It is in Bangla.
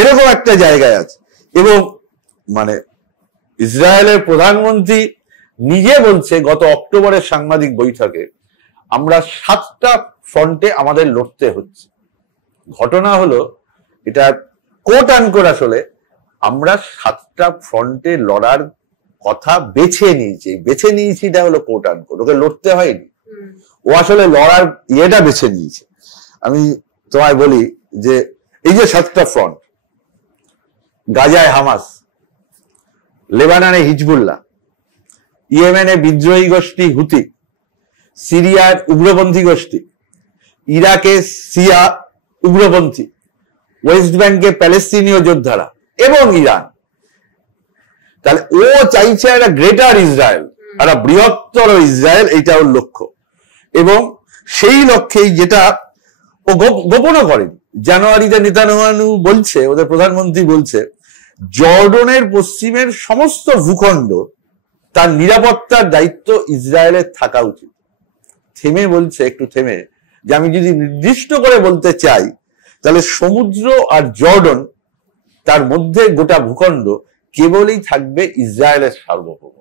এরকম একটা জায়গায় আছে। এবং মানে ইসরায়েলের প্রধানমন্ত্রী নিজে বলছে গত অক্টোবরের সাংবাদিক বৈঠকে, আমরা 7টা ফ্রন্টে আমাদের লড়তে হচ্ছে। ঘটনা হলো, এটা কোট আনকোট, আসলে আমরা 7টা ফ্রন্টে লড়ার কথা বেছে নিয়েছি, এটা হলো কোট আনকোট, ওকে লড়তে হয়নি, ও আসলে লড়ার ইয়েটা বেছে নিয়েছে। আমি তোমায় বলি যে এই যে 7টা ফ্রন্ট, গাজায় হামাস, লেবাননে হিজবুল্লাহ, ইয়েমেনে বিদ্রোহী গোষ্ঠী হুতি, সিরিয়ার উগ্রপন্থী গোষ্ঠী, ইরাকে শিয়া উগ্রপন্থী, ওয়েস্ট ব্যাংকে প্যালেস্তিনীয় যোদ্ধারা এবং ইরান। তাহলে ও চাইছে একটা গ্রেটার ইসরায়েল, একটা বৃহত্তর ইসরায়েল, এইটা ওর লক্ষ্য। এবং সেই লক্ষ্যেই, যেটা ও গোপনও করেনি, জানুয়ারিতে নেতানিয়াহু বলছে, ওদের প্রধানমন্ত্রী বলছে, জর্ডনের পশ্চিমের সমস্ত ভূখণ্ড তার নিরাপত্তার দায়িত্ব ইসরায়েলের থাকা উচিত। থেমে বলছে, একটু থেমে, যে আমি যদি নির্দিষ্ট করে বলতে চাই, তাহলে সমুদ্র আর জর্ডন, তার মধ্যে গোটা ভূখণ্ড কেবলই থাকবে ইসরায়েলের সার্বভৌম।